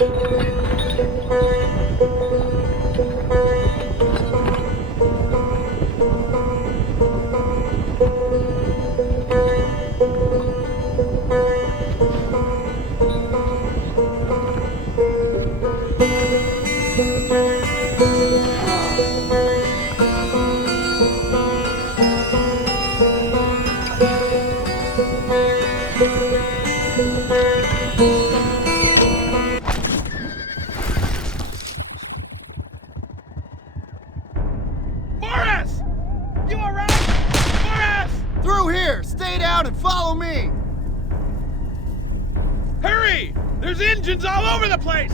Morris! You alright? Morris! Through here! Stay down and follow me! Hurry! There's engines all over the place!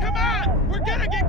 Come on! We're gonna get...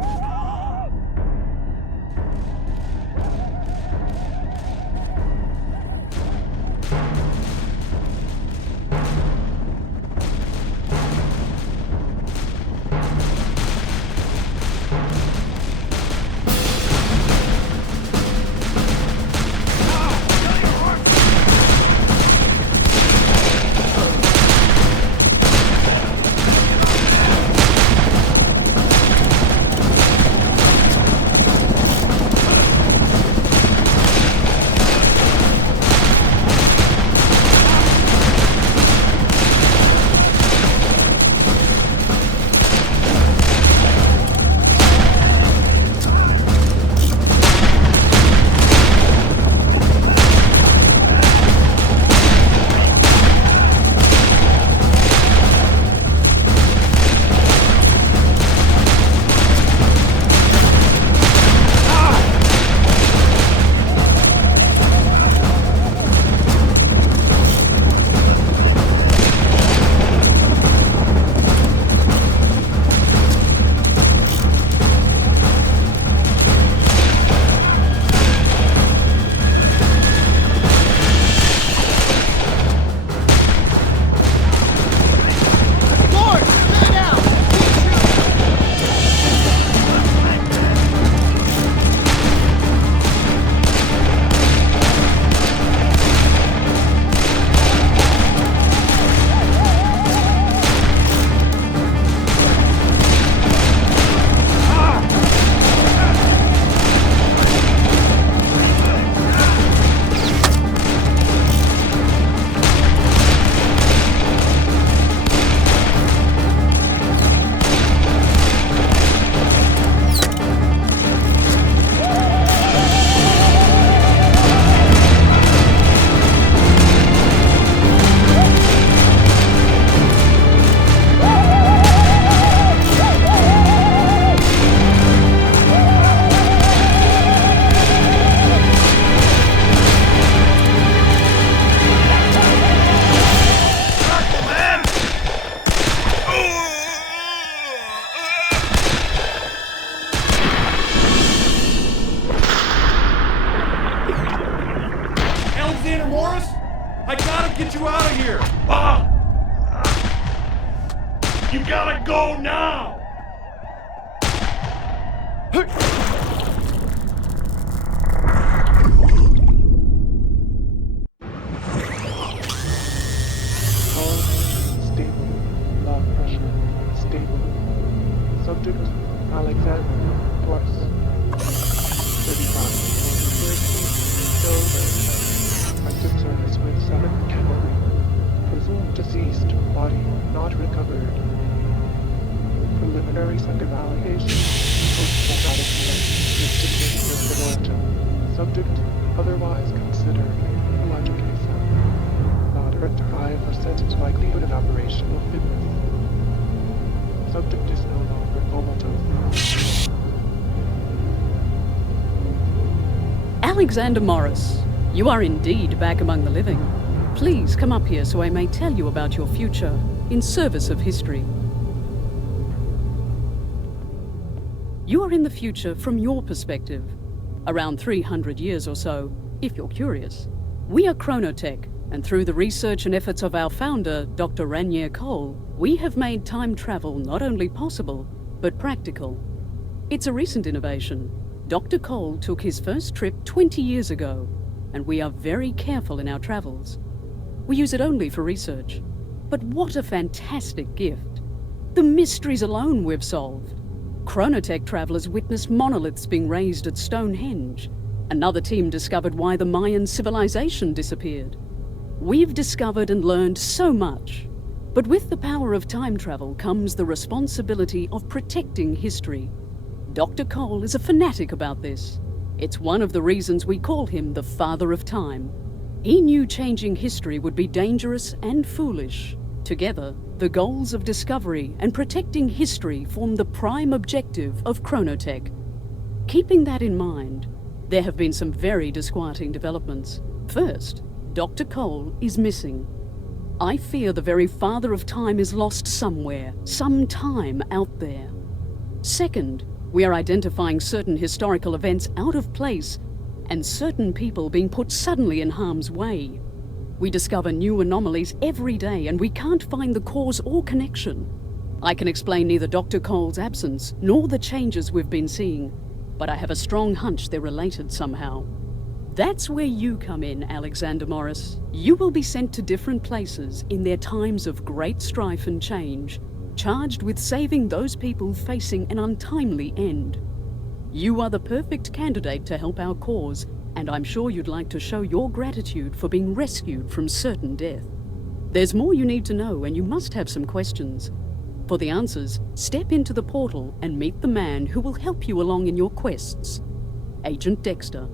Morris? I gotta get you out of here! You gotta go now! Stable. Blood pressure. Stable. Subject Alexander Morris. 35. Active service with 7th Cavalry. Presumed deceased. Body not recovered. Preliminary second allegation. Post-traumatic stress. Distinction. Subject otherwise considered education. Moderate to high percentage likelihood of operational fitness. Subject is no longer comatose. Alexander Morris, you are indeed back among the living. Please come up here so I may tell you about your future in service of history. You are in the future from your perspective, around 300 years or so, if you're curious. We are Chronotech, and through the research and efforts of our founder, Dr. Ranier Cole, we have made time travel not only possible, but practical. It's a recent innovation. Dr. Cole took his first trip 20 years ago, and we are very careful in our travels. We use it only for research. But what a fantastic gift. The mysteries alone we've solved. Chronotech travelers witnessed monoliths being raised at Stonehenge. Another team discovered why the Mayan civilization disappeared. We've discovered and learned so much. But with the power of time travel comes the responsibility of protecting history. Dr. Cole is a fanatic about this. It's one of the reasons we call him the Father of Time. He knew changing history would be dangerous and foolish. Together, the goals of discovery and protecting history form the prime objective of Chronotech. Keeping that in mind, there have been some very disquieting developments. First, Dr. Cole is missing. I fear the very Father of Time is lost somewhere, sometime out there. Second, we are identifying certain historical events out of place and certain people being put suddenly in harm's way. We discover new anomalies every day and we can't find the cause or connection. I can explain neither Dr. Cole's absence nor the changes we've been seeing, but I have a strong hunch they're related somehow. That's where you come in, Alexander Morris. You will be sent to different places in their times of great strife and change, charged with saving those people facing an untimely end. You are the perfect candidate to help our cause, and I'm sure you'd like to show your gratitude for being rescued from certain death. There's more you need to know, and you must have some questions. For the answers, step into the portal and meet the man who will help you along in your quests. Agent Dexter.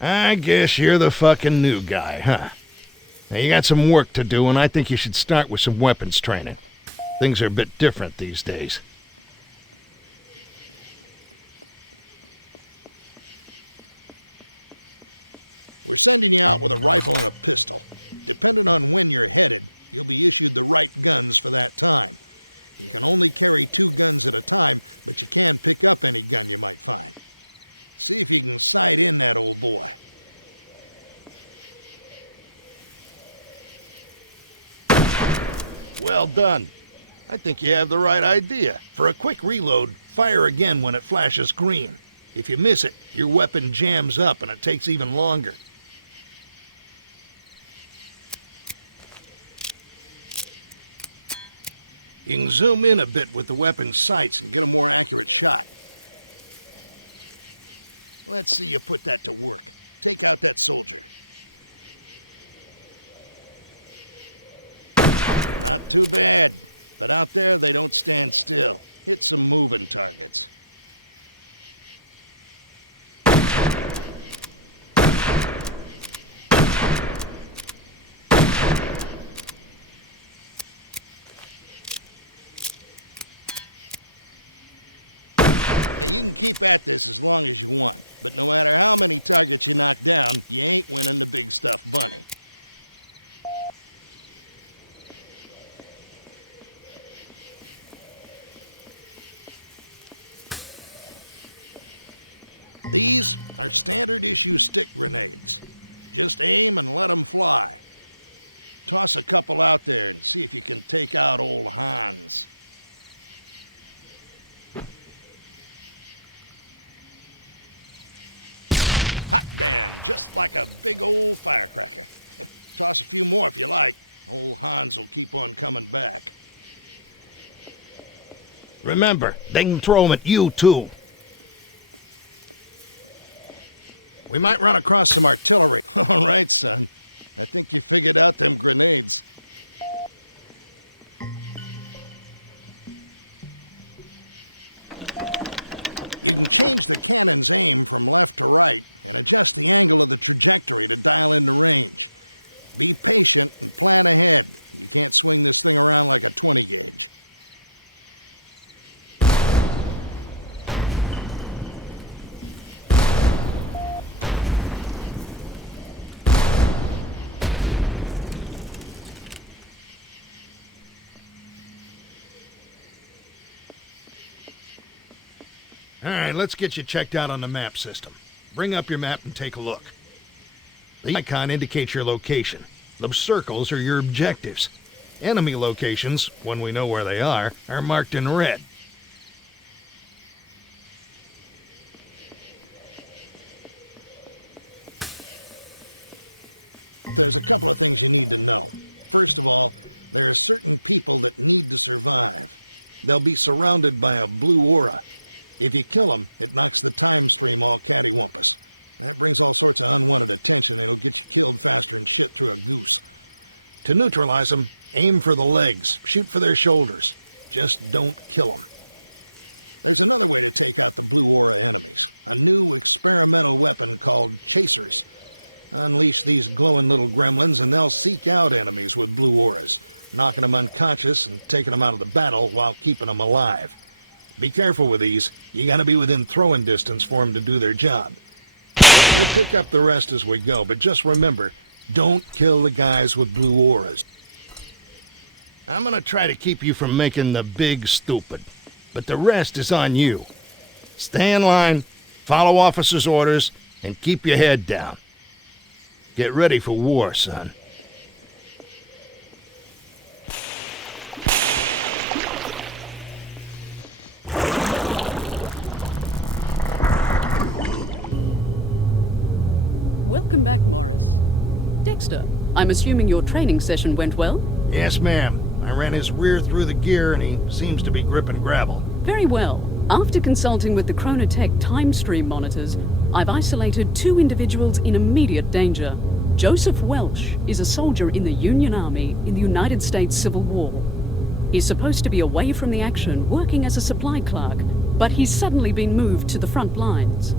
I guess you're the fucking new guy, huh? Now, you got some work to do, and I think you should start with some weapons training. Things are a bit different these days. Well done. I think you have the right idea. For a quick reload, fire again when it flashes green. If you miss it, your weapon jams up and it takes even longer. You can zoom in a bit with the weapon's sights and get a more accurate shot. Let's see you put that to work. Too bad, but out there they don't stand still. Hit some moving targets. Toss a couple out there and see if you can take out old Hans. Just like a big old... I'm coming back. Remember, they can throw them at you too. We might run across some artillery. All right, son. I think you figured out them grenades. All right, let's get you checked out on the map system. Bring up your map and take a look. The icon indicates your location. The circles are your objectives. Enemy locations, when we know where they are marked in red. They'll be surrounded by a blue aura. If you kill them, it knocks the time stream all cattywampus. That brings all sorts of unwanted attention and it'll get you killed faster than shit through a goose. To neutralize them, aim for the legs, shoot for their shoulders. Just don't kill them. There's another way to take out the blue aura enemies. A new experimental weapon called chasers. Unleash these glowing little gremlins and they'll seek out enemies with blue auras, knocking them unconscious and taking them out of the battle while keeping them alive. Be careful with these. You gotta be within throwing distance for them to do their job. We'll pick up the rest as we go, but just remember, don't kill the guys with blue auras. I'm gonna try to keep you from making the big stupid, but the rest is on you. Stay in line, follow officers' orders, and keep your head down. Get ready for war, son. Welcome back. Dexter, I'm assuming your training session went well? Yes, ma'am. I ran his rear through the gear and he seems to be gripping gravel. Very well. After consulting with the Chronotech time stream monitors, I've isolated 2 individuals in immediate danger. Joseph Welsh is a soldier in the Union Army in the United States Civil War. He's supposed to be away from the action, working as a supply clerk, but he's suddenly been moved to the front lines.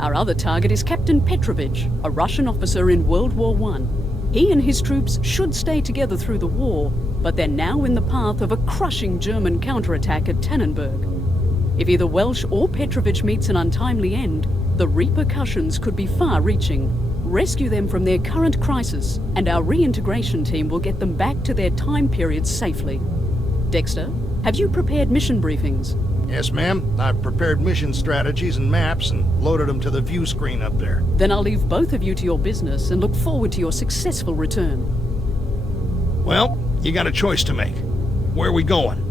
Our other target is Captain Petrovich, a Russian officer in World War I. He and his troops should stay together through the war, but they're now in the path of a crushing German counterattack at Tannenberg. If either Welsh or Petrovich meets an untimely end, the repercussions could be far-reaching. Rescue them from their current crisis, and our reintegration team will get them back to their time period safely. Dexter, have you prepared mission briefings? Yes, ma'am. I've prepared mission strategies and maps and loaded them to the view screen up there. Then I'll leave both of you to your business and look forward to your successful return. Well, you got a choice to make. Where are we going?